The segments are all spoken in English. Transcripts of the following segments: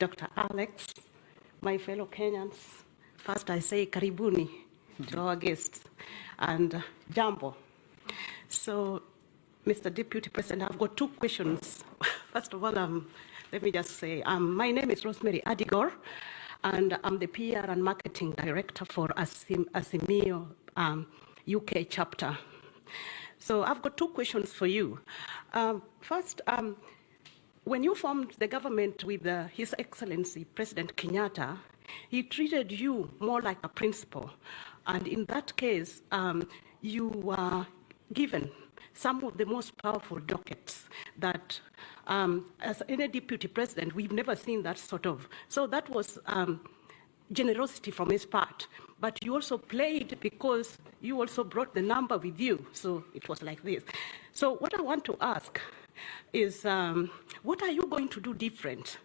Dr. Alex, my fellow Kenyans. First, I say karibuni to our guests, and jambo. So, Mr. Deputy President, I've got two questions. First of all, let me just say, my name is Rosemary Adigor, and I'm the PR and Marketing Director for Azimio UK chapter. So I've got two questions for you. First, when you formed the government with His Excellency President Kenyatta, he treated you more like a principal. And in that case, you were given some of the most powerful dockets that, as any deputy president, we've never seen that sort of. So that was generosity from his part. But you also played because you also brought the number with you. So it was like this. So what I want to ask is, what are you going to do different,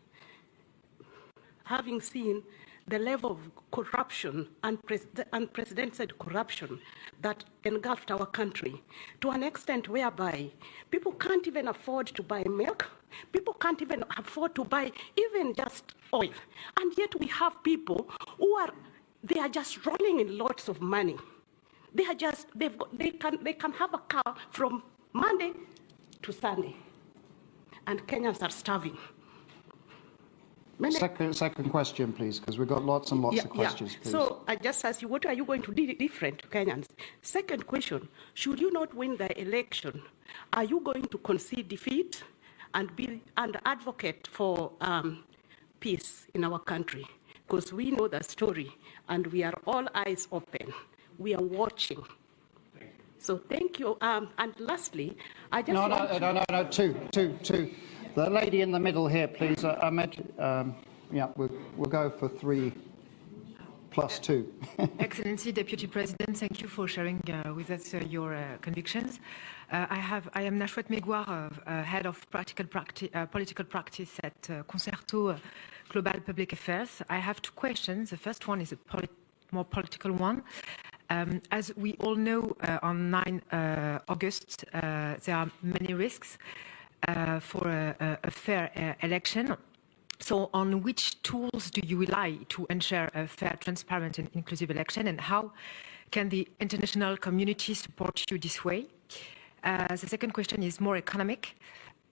having seen the level of corruption and unprecedented corruption that engulfed our country to an extent whereby people can't even afford to buy milk, people can't even afford to buy even just oil, and yet we have people who are just rolling in lots of money. They can have a car from Monday to Sunday, and Kenyans are starving. Second question, please, because we've got lots and lots of questions. Please. So I just ask you, what are you going to do different to Kenyans? Second question, should you not win the election, are you going to concede defeat and be an advocate for peace in our country? Because we know the story, and we are all eyes open. We are watching. So thank you. And lastly, I just No, two. The lady in the middle here, please. Ahmed, yeah, we'll go for 3 plus 2. Excellency, Deputy President, thank you for sharing with us your convictions. I am Nashwat Megwar, Head of Political Practice at Concerto Global Public Affairs. I have 2 questions. The first one is a more political one. As we all know, on 9 August, there are many risks for a fair election. So on which tools do you rely to ensure a fair, transparent and inclusive election, and how can the international community support you this way? The second question is more economic.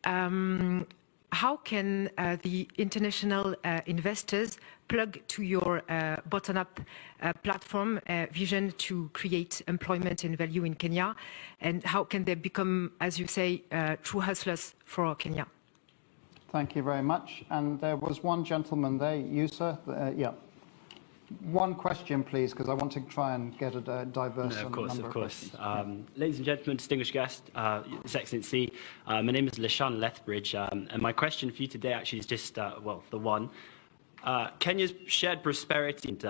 How can the international investors plug to your bottom-up platform vision to create employment and value in Kenya? And how can they become, as you say, true hustlers for Kenya? Thank you very much. And there was one gentleman there, you, sir. Yeah. One question, please, because I want to try and get a diverse number of questions. Ladies and gentlemen, distinguished guest, His Excellency, my name is Lashan Lethbridge, and my question for you today actually is just, the one. Kenya's shared prosperity, and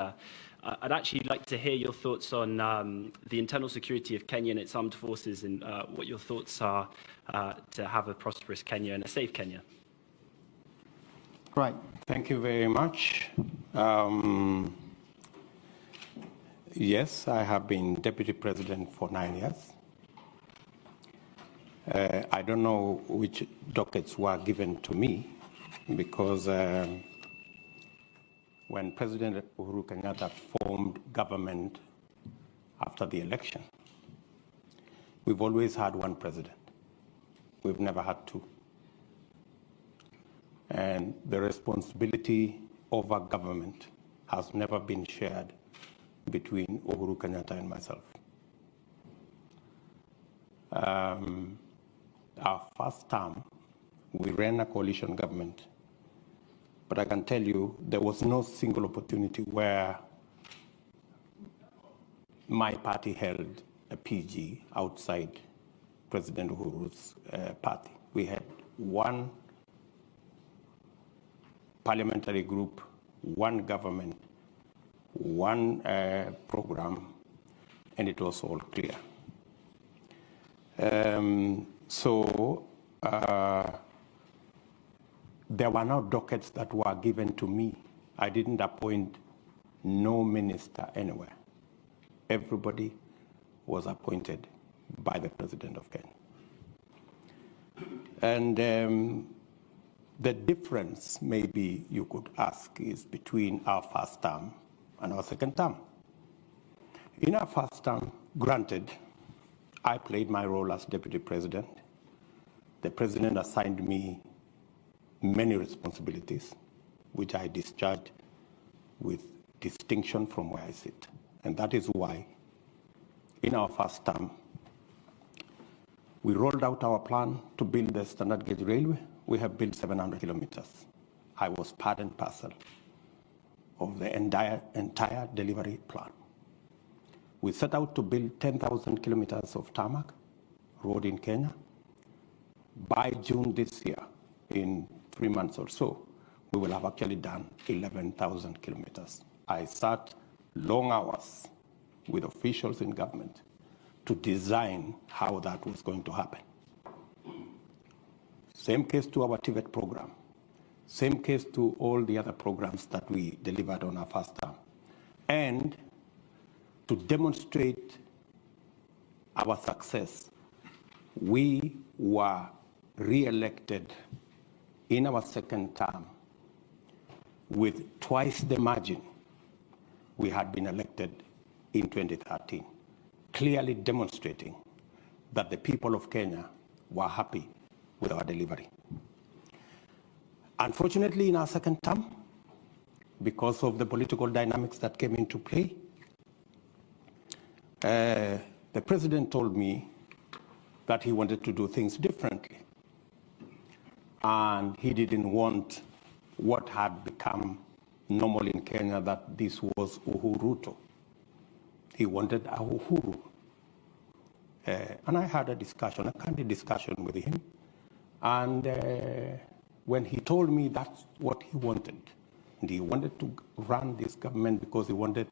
I'd actually like to hear your thoughts on the internal security of Kenya and its armed forces, and what your thoughts are to have a prosperous Kenya and a safe Kenya. Right. Thank you very much. Yes, I have been Deputy President for 9 years. I don't know which dockets were given to me, because when President Uhuru Kenyatta formed government after the election, we've always had one president. We've never had 2. And the responsibility over government has never been shared between Uhuru Kenyatta and myself. Our first term, we ran a coalition government, but I can tell you there was no single opportunity where my party held a PG outside President Uhuru's party. We had one parliamentary group, one government, one program, and it was all clear. There were no dockets that were given to me. I didn't appoint no minister anywhere. Everybody was appointed by the President of Kenya. And The difference, maybe you could ask, is between our first term and our second term. In our first term, granted, I played my role as deputy president. The president assigned me many responsibilities, which I discharged with distinction from where I sit. And that is why, in our first term, we rolled out our plan to build the standard gauge railway. We have built 700 kilometers. I was part and parcel of the entire delivery plan. We set out to build 10,000 kilometers of tarmac road in Kenya. By June this year, in 3 months or so, we will have actually done 11,000 kilometers. I sat long hours with officials in government to design how that was going to happen. Same case to our TVET program. Same case to all the other programs that we delivered on our first term. And to demonstrate our success, we were re-elected in our second term with twice the margin we had been elected in 2013, clearly demonstrating that the people of Kenya were happy with our delivery. Unfortunately, in our second term, because of the political dynamics that came into play, the president told me that he wanted to do things differently. And he didn't want what had become normal in Kenya, that this was Ruto. He wanted a Uhuru. And I had a discussion, a candid discussion with him. And when he told me that's what he wanted, and he wanted to run this government because he wanted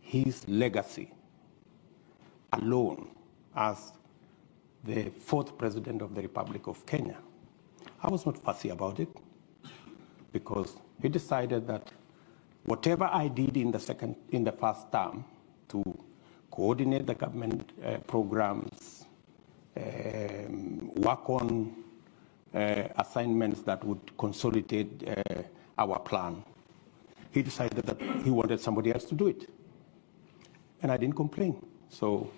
his legacy alone as the 4th president of the Republic of Kenya, I was not fussy about it, because he decided that whatever I did in the first term to coordinate the government programs, work on assignments that would consolidate our plan, he decided that he wanted somebody else to do it. And I didn't complain. So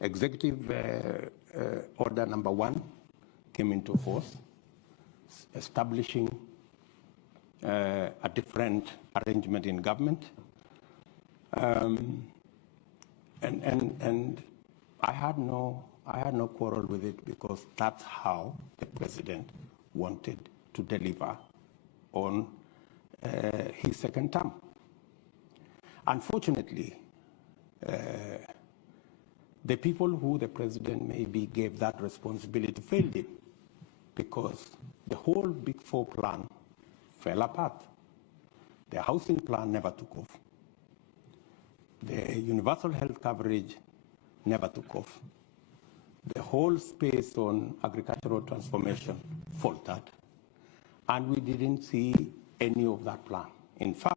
executive order number 1 came into force, establishing a different arrangement in government. And I had no quarrel with it, because that's how the president wanted to deliver on his second term. Unfortunately, the people who the president maybe gave that responsibility failed him, because the whole Big Four plan fell apart. The housing plan never took off. The universal health coverage never took off. The whole space on agricultural transformation faltered. And we didn't see any of that plan. In fact,